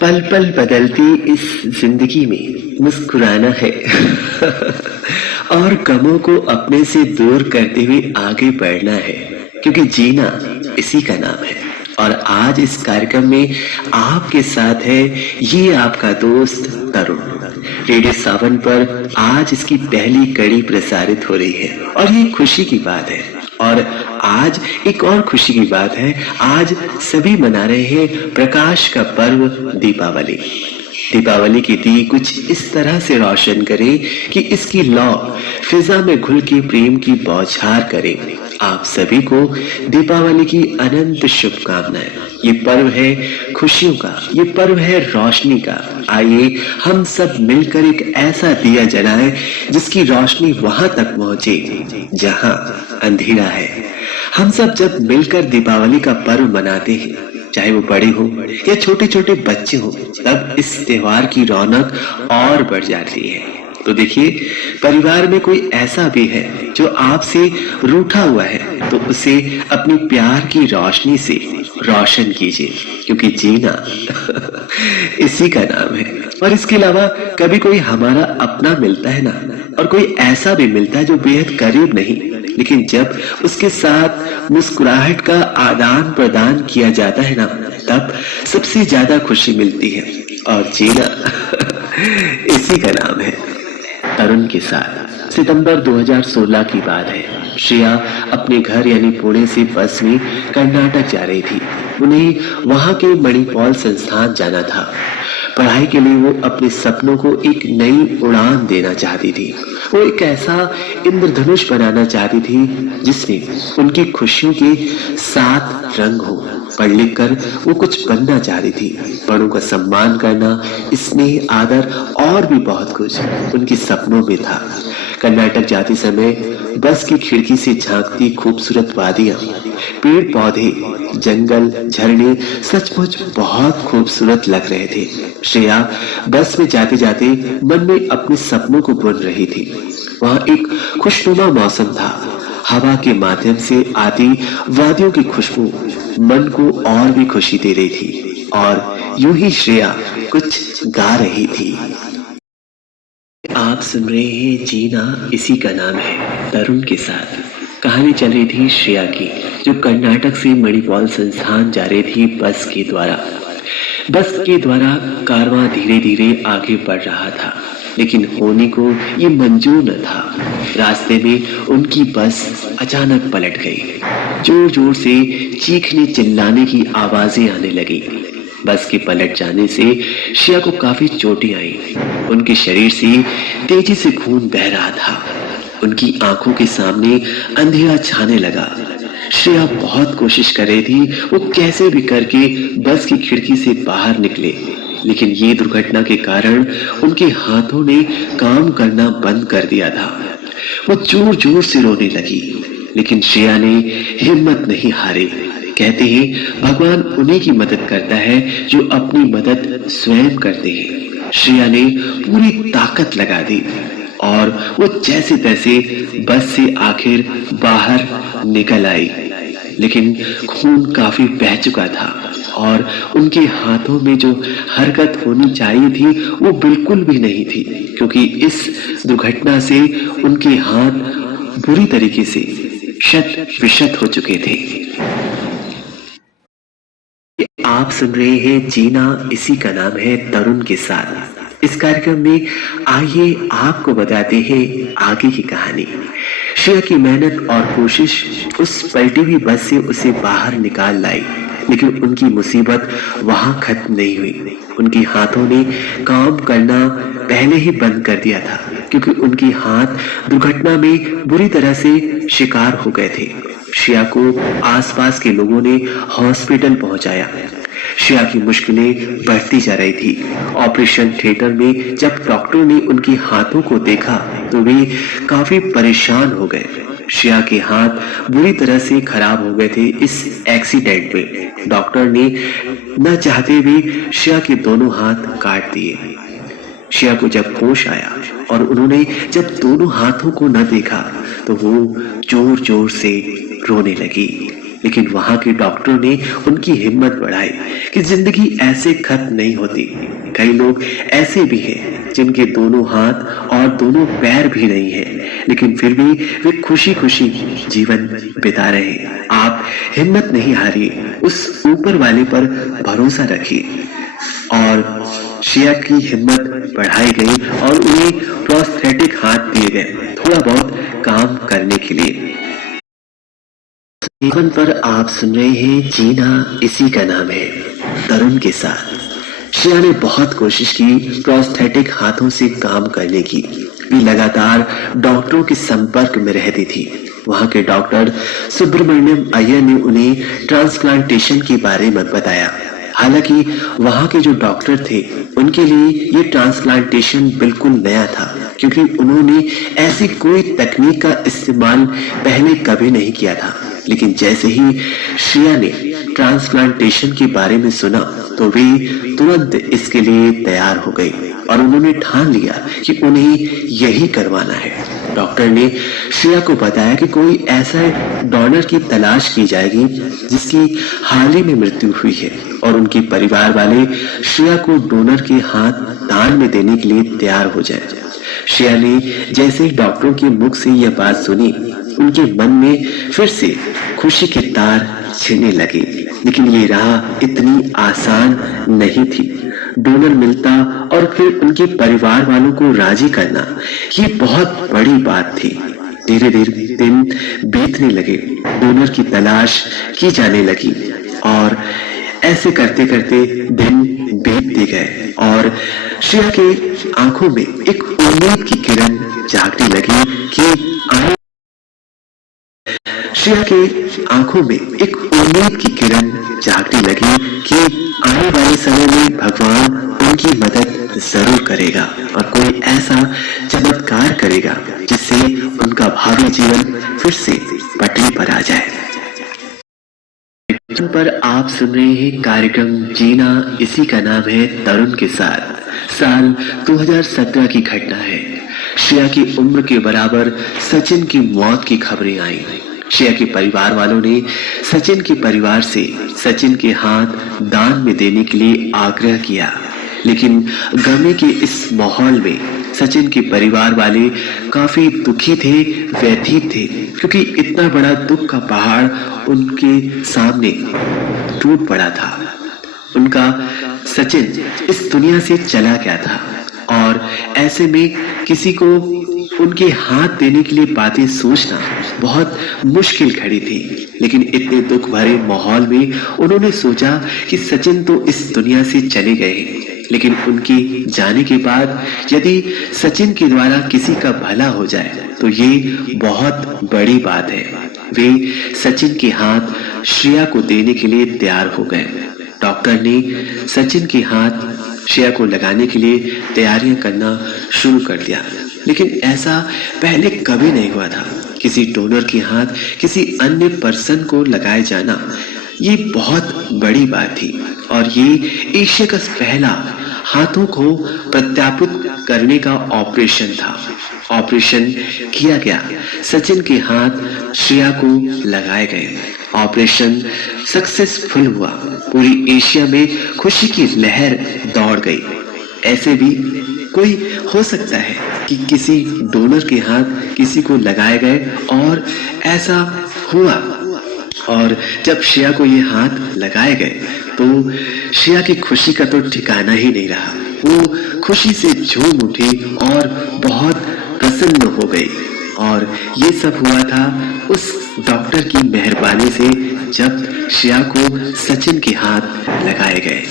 पल पल बदलती इस जिंदगी में मुस्कुराना है और गमों को अपने से दूर करते हुए आगे बढ़ना है, क्योंकि जीना इसी का नाम है। और आज इस कार्यक्रम में आपके साथ है ये आपका दोस्त तरुण। रेडियो सावन पर आज इसकी पहली कड़ी प्रसारित हो रही है और ये खुशी की बात है। और आज एक और खुशी की बात है, आज सभी मना रहे हैं प्रकाश का पर्व दीपावली। दीपावली की दी कुछ इस तरह से रोशन करे कि इसकी लौ फिजा में घुल के प्रेम की बौछार करे। आप सभी को दीपावली की अनंत शुभकामनाएं। ये पर्व है खुशियों का, ये पर्व है रोशनी का। आइए हम सब मिलकर एक ऐसा दिया जलाएं जिसकी रोशनी वहां तक पहुंचे जहां अंधेरा है। हम सब जब मिलकर दीपावली का पर्व मनाते हैं, चाहे वो बड़े हो या छोटे छोटे बच्चे हो, तब इस त्योहार की रौनक और बढ़ जाती है। तो देखिए, परिवार में कोई ऐसा भी है जो आपसे रूठा हुआ है, तो उसे अपनी प्यार की रोशनी से रोशन कीजिए, क्योंकि जीना इसी का नाम है। और इसके अलावा कभी कोई हमारा अपना मिलता है ना, और कोई ऐसा भी मिलता है जो बेहद करीब नहीं, लेकिन जब उसके साथ मुस्कुराहट का आदान प्रदान किया जाता है ना, तब सबसे ज्यादा खुशी मिलती है। और जीना इसी का नाम है। तरुण के साथ सितंबर 2016 की बात है। श्रेया अपने घर यानी पुणे से बस में कर्नाटक जा रही थी। उन्हें वहां के मणिपाल संस्थान जाना था। पढ़ाई के लिए वो अपने सपनों को एक नई उड़ान देना चाहती थी। वो एक ऐसा इंद्रधनुष बनाना चाहती थी जिसमें उनकी खुशियों के 7 रंग हो। पढ़ लिख कर वो कुछ बनना चाहती थी। बड़ों का सम्मान करना, स्नेह, आदर और भी बहुत कुछ उनके सपनों में था। कर्नाटक जाते समय बस की खिड़की से झांकती खूबसूरत वादियां, पेड़ पौधे, जंगल, झरने सचमुच बहुत खूबसूरत लग रहे थे। श्रेया बस में जाते जाते मन में अपने सपनों को बुन रही थी। वहां एक खुशनुमा मौसम था। हवा के माध्यम से आती वादियों की खुशबू मन को और भी खुशी दे रही थी। और यूं ही श्रेया कुछ गा रही थी। आप सुन रहे हैं जीना इसी का नाम है, तरुण के साथ। कहानी चल रही थी श्रेया की, जो कर्नाटक से मणिपाल संस्थान जा रही थी बस के द्वारा। बस के द्वारा कारवां धीरे धीरे आगे बढ़ रहा था, लेकिन होनी को ये मंजूर न था। रास्ते में उनकी बस अचानक पलट गई। जोर जोर से चीखने चिल्लाने की आवाजें आने लगी। बस के पलट जाने से श्रेया को काफी चोटें आई। उनके शरीर से तेजी से खून बह रहा था। उनकी आंखों के सामने अंधेरा छाने लगा। श्रेया बहुत कोशिश कर रही थी वो कैसे भी करके बस की खिड़की से बाहर निकले, लेकिन ये दुर्घटना के कारण उनके हाथों ने काम करना बंद कर दिया था। वो जोर जोर से रोने लगी, लेकिन श्रेया ने हिम्मत नहीं हारी। कहते हैं भगवान उन्हीं की मदद करता है जो अपनी मदद स्वयं करते हैं। श्रेया ने पूरी ताकत लगा दी और वो जैसे तैसे बस से आखिर बाहर निकल आई, लेकिन खून काफी बह चुका था और उनके हाथों में जो हरकत होनी चाहिए थी वो बिल्कुल भी नहीं थी, क्योंकि इस दुर्घटना से उनके हाथ बुरी तरीके से शत विशत हो चुके थे। आप सुन रहे हैं जीना इसी का नाम है, तरुण के साथ। इस कार्यक्रम में आइए आपको बताते हैं आगे की कहानी। श्रेया की मेहनत और कोशिश उस पलटी हुई बस से उसे बाहर निकाल लाई, लेकिन उनकी मुसीबत वहां खत्म नहीं हुई। उनके हाथों ने काम करना पहले ही बंद कर दिया था, क्योंकि उनके हाथ दुर्घटना में बुरी तरह से शिकार हो गए थे। श्रेया को आसपास के लोगों ने हॉस्पिटल पहुंचाया। श्रेया की मुश्किलें बढ़ती जा रही थी। ऑपरेशन थिएटर में जब डॉक्टरों ने उनके हाथों को देखा तो वे काफी परेशान हो गए। श्रेया के हाथ बुरी तरह से खराब हो गए थे इस एक्सीडेंट में। डॉक्टर ने न चाहते भी श्रेया के दोनों हाथ काट दिए। श्रेया को जब होश आया और उन्होंने जब दोनों हाथों को न देखा तो वो जोर जोर से रोने लगी। लेकिन वहां के डॉक्टरों ने उनकी हिम्मत बढ़ाई कि जिंदगी ऐसे खत्म नहीं होती। कई लोग ऐसे भी हैं जिनके दोनों हाथ और दोनों पैर भी नहीं हैं, लेकिन फिर भी वे खुशी खुशी जीवन बिता रहे हैं। आप हिम्मत नहीं हारिए, उस ऊपर वाले पर भरोसा रखिए। और शिया की हिम्मत बढ़ाई गई और उन्हें प्रोस्थेटिक हाथ दिए गए थोड़ा बहुत काम करने के लिए। जीवन पर आप सुन रहे हैं जीना इसी का नाम है, तरुण के साथ। शिया ने बहुत कोशिश की प्रोस्थेटिक हाथों से काम करने की। वे लगातार डॉक्टरों के संपर्क में रहती थी। वहां के डॉक्टर सुब्रमण्यम अय्यर ने उन्हें ट्रांसप्लांटेशन के बारे में बताया। हालांकि वहां के जो डॉक्टर थे उनके लिए ये ट्रांसप्लांटेशन बिल्कुल नया था, क्योंकि उन्होंने ऐसी कोई तकनीक का इस्तेमाल पहले कभी नहीं किया था। लेकिन जैसे ही शिया ने ट्रांसप्लांटेशन के बारे में सुना तो वे तुरंत इसके लिए तैयार हो गई और उन्होंने ठान लिया कि उन्हें यही करवाना है। डॉक्टर ने शिया को बताया कि कोई ऐसा डोनर की तलाश की जाएगी जिसकी हाल ही में मृत्यु हुई है और उनके परिवार वाले शिया को डोनर के हाथ दान में देने के लिए तैयार हो जाए। शिया ने जैसे ही डॉक्टरों के मुख से यह बात सुनी, उनके मन में फिर से खुशी के तार छिड़ने लगे। लेकिन ये राह इतनी आसान नहीं थी। डोनर मिलता और फिर उनके परिवार वालों को राजी करना, ये बहुत बड़ी बात थी। धीरे धीरे दिन बीतने लगे, डोनर की तलाश की जाने लगी और ऐसे करते करते दिन बीतते गए और शिया के आंखों में एक उम्मीद की किरण जागने लगी कि शिया के आंखों में एक उम्मीद की किरण जागने लगी कि आने वाले समय में भगवान उनकी मदद जरूर करेगा और कोई ऐसा चमत्कार करेगा जिससे उनका भावी जीवन फिर से पटरी पर आ जाए। पर आप सुन रहे हैं कार्यक्रम जीना इसी का नाम है, तरुण के साथ। साल 2017 की घटना है। शिया की उम्र के बराबर सचिन की मौत की खबरें आई। शिया के परिवार वालों ने सचिन के परिवार से सचिन के हाथ दान में देने के लिए आग्रह किया, लेकिन गमे के इस माहौल में सचिन के परिवार वाले काफी दुखी थे, व्यथित थे, क्योंकि इतना बड़ा दुख का पहाड़ उनके सामने टूट पड़ा था। उनका सचिन इस दुनिया से चला गया था और ऐसे में किसी को उनके हाथ देने के लिए बातें सोचना बहुत मुश्किल खड़ी थी। लेकिन इतने दुख भरे माहौल में उन्होंने सोचा कि सचिन तो इस दुनिया से चले गए हैं, लेकिन उनके जाने के बाद यदि सचिन के द्वारा किसी का भला हो जाए तो ये बहुत बड़ी बात है। वे सचिन के हाथ श्रेया को देने के लिए तैयार हो गए। डॉक्टर ने सचिन के हाथ श्रेया को लगाने के लिए तैयारियां करना शुरू कर दिया, लेकिन ऐसा पहले कभी नहीं हुआ था। किसी डोनर के हाथ किसी अन्य पर्सन को लगाए जाना ये बहुत बड़ी बात थी और ये एशिया का पहला हाथों को प्रत्यापित करने का ऑपरेशन था। ऑपरेशन किया गया, सचिन के हाथ श्रेया को लगाए गए। ऑपरेशन सक्सेसफुल हुआ। पूरी एशिया में खुशी की लहर दौड़ गई। ऐसे भी कोई हो सकता है कि किसी डोनर के हाथ किसी को लगाए गए और ऐसा हुआ, और जब श्रेया को ये हाथ लगाए गए तो श्रेया की खुशी का तो ठिकाना ही नहीं रहा। वो खुशी से झूम उठी और बहुत प्रसन्न हो गई। और ये सब हुआ था उस डॉक्टर की मेहरबानी से जब श्रेया को सचिन के हाथ लगाए गए।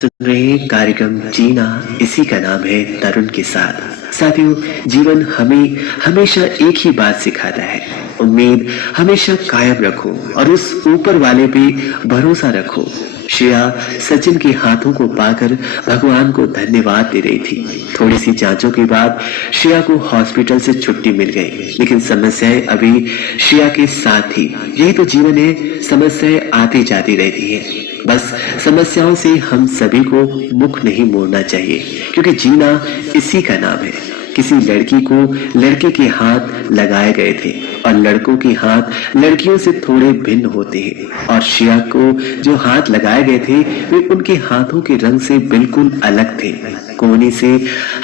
सुन रहे कार्यक्रम जीना इसी का नाम है, तरुण के साथ। साथियों, जीवन हमें हमेशा एक ही बात सिखाता है, उम्मीद हमेशा कायम रखो और उस ऊपर वाले पे भरोसा रखो। श्रेया सचिन के हाथों को पाकर भगवान को धन्यवाद दे रही थी। थोड़ी सी जांचों के बाद श्रेया को हॉस्पिटल से छुट्टी मिल गई, लेकिन समस्याएं अभी श्रेया के साथ थी। यही तो जीवन है, समस्याएं आती जाती रहती है। बस समस्याओं से हम सभी को मुख नहीं मोड़ना चाहिए, क्योंकि जीना इसी का नाम है। किसी लड़की को लड़के के हाथ लगाए गए थे और लड़कों के हाथ लड़कियों से थोड़े भिन्न होते हैं, और शिया को जो हाथ लगाए गए थे वे उनके हाथों के रंग से बिल्कुल अलग थे। कोहनी से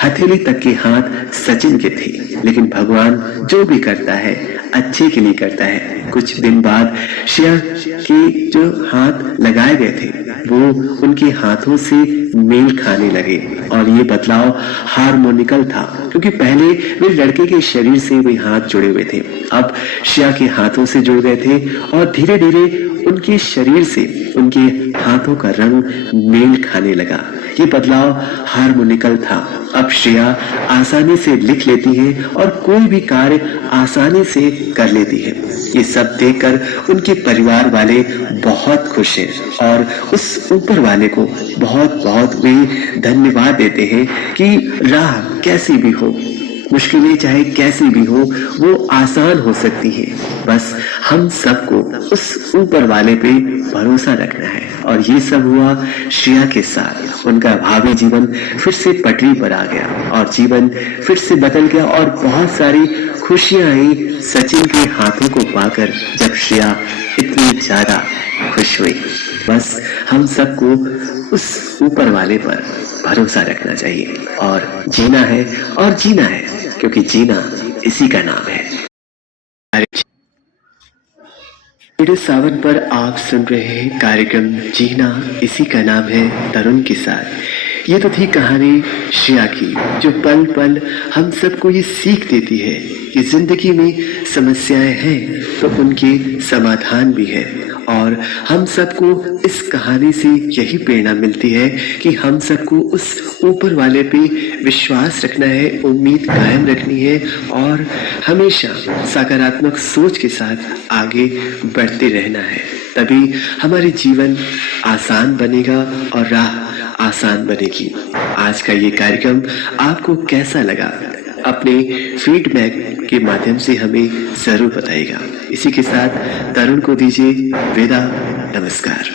हथेली तक के हाथ सचिन के थे, लेकिन भगवान जो भी करता है अच्छे के लिए करता है। कुछ दिन बाद शिया के जो हाथ लगाए गए थे वो उनके हाथों से मेल खाने लगे, और ये बदलाव हार्मोनिकल था, क्योंकि पहले वे लड़के के शरीर से वे हाथ जुड़े हुए थे, अब शिया के हाथों से जुड़ गए थे, और धीरे धीरे उनके शरीर से उनके हाथों का रंग मेल खाने लगा। ये बदलाव हार्मोनिकल था। अब श्रेया आसानी से लिख लेती है और कोई भी कार्य आसानी से कर लेती है। ये सब देखकर उनके परिवार वाले बहुत खुश हैं और उस ऊपर वाले को बहुत बहुत वे धन्यवाद देते हैं कि राह कैसी भी हो, मुश्किलें चाहे कैसी भी हो, वो आसान हो सकती है। बस हम सबको उस ऊपर वाले पे भरोसा रखना है। और ये सब हुआ श्रेया के साथ। उनका भावी जीवन फिर से पटरी पर आ गया और जीवन फिर से बदल गया और बहुत सारी खुशियां आई सचिन के हाथों को पाकर, जब श्रेया इतनी ज्यादा खुश हुई। बस हम सबको उस ऊपर वाले पर भरोसा रखना चाहिए और जीना है, और जीना है क्योंकि जीना इसी का नाम है। रेडियो सावन पर आप सुन रहे हैं कार्यक्रम जीना इसी का नाम है तरुण के साथ। ये तो थी कहानी श्रेया की, जो पल पल हम सबको ये सीख देती है कि जिंदगी में समस्याएं हैं तो उनके समाधान भी है। और हम सबको इस कहानी से यही प्रेरणा मिलती है कि हम सबको उस ऊपर वाले पे विश्वास रखना है, उम्मीद कायम रखनी है और हमेशा सकारात्मक सोच के साथ आगे बढ़ते रहना है। तभी हमारे जीवन आसान बनेगा और राह आसान बनेगी। आज का ये कार्यक्रम आपको कैसा लगा? अपने फीडबैक के माध्यम से हमें जरूर बताइएगा। इसी के साथ तरुण को दीजिए विदा। नमस्कार।